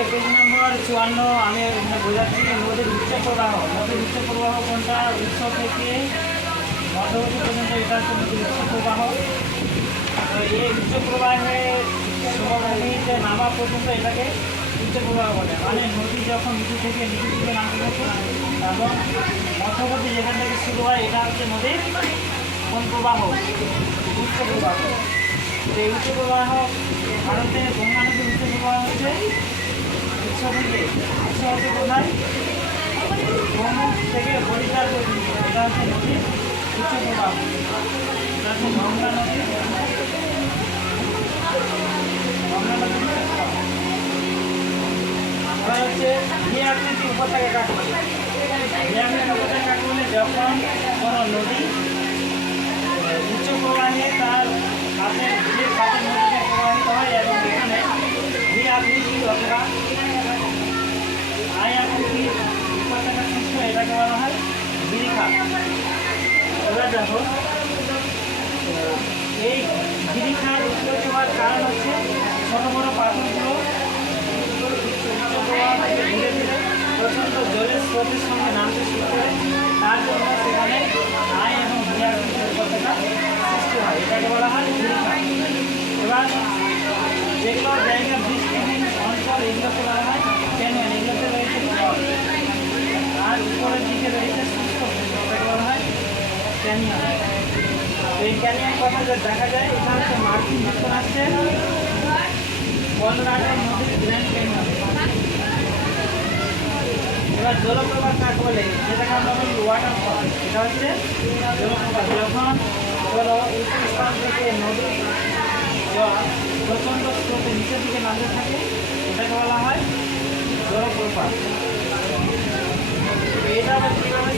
হচ্ছে পেজ নম্বর 54। আমি বোঝাচ্ছি নদীর উচ্চ প্রবাহ। নদীর উচ্চ প্রবাহ কোনটা? উৎস থেকে মধ্যবর্তী পর্যন্ত এটা হচ্ছে নদীর উচ্চ প্রবাহ। তো এই উচ্চ প্রবাহে সমভূমিতে নামা পর্যন্ত এটাকে উচ্চ প্রবাহ বলে। মানে নদী যখন নিচু থেকে নিচু দিকে নামতে থাকে এবং মধ্যবর্তী যেখান থেকে শুরু হয় এটা হচ্ছে নদীর কোন প্রবাহ? উচ্চ প্রবাহ। এই উচ্চ প্রবাহ ভারতে গঙ্গা নদীর উচ্চ প্রবাহ হচ্ছে উৎস হচ্ছে কোথায়? গোমুখ থেকে হরিদ্বার পর্যন্ত এটা হচ্ছে নদীর উচ্চ প্রবাহ। এটা হচ্ছে গঙ্গা নদী। এবার হচ্ছে ভি আকৃতি উপত্যকা কাকে বলে? ভি আকৃতি উপত্যকা কাকে বলে? যখন কোনো নদী উচ্চ প্রবাহে তার হাতের ভিড়ের কাছে নদীতে প্রবাহিত হয় এবং এখানে ভি আকৃতি অথবা আই আকৃতির উপত্যকা সৃষ্টি হয়, এটাকে বলা হয় গিরিখা। এবার দেখো এই গিরিখার উৎপত্তি হওয়ার কারণ হচ্ছে ছোটো বড়ো পাথরগুলো উচ্চ প্রবাহ থেকে ধীরে ধীরে প্রচণ্ড জলের স্রোতের সঙ্গে নামতে শুরু করে, তার জন্য সেখানে আই এবং ভি আকৃতির উপত্যকা সৃষ্টি হয়, এটাকে বলা হয় গিরিখা। এবার যেগুলো জায়গা বৃষ্টিহীন অঞ্চল এগুলোকে বলা হয় ক্যানিয়ন। এগুলোতে রয়েছে জল আর উপরের দিকে রয়েছে শুষ্ক, এটাকে বলা হয় ক্যানিয়ন। তো এই ক্যানিয়ন কথা দেখা যায় এটা হচ্ছে মার্কিন যুক্তরাষ্ট্রের কলোরাডো নদীর গ্র্যান্ড ক্যানিয়ন। এবার জলপ্রপাত কাকে বলে? যেটাকে আমরা বলি ওয়াটারফল, এটা হচ্ছে জলপ্রপাত। যখন কোনো উঁচু স্থান থেকে নদীর জল প্রচণ্ড স্রোতে নিচের দিকে নামতে থাকে এটাকে বলা হয় জলপ্রপাত। এটা আবার কীভাবে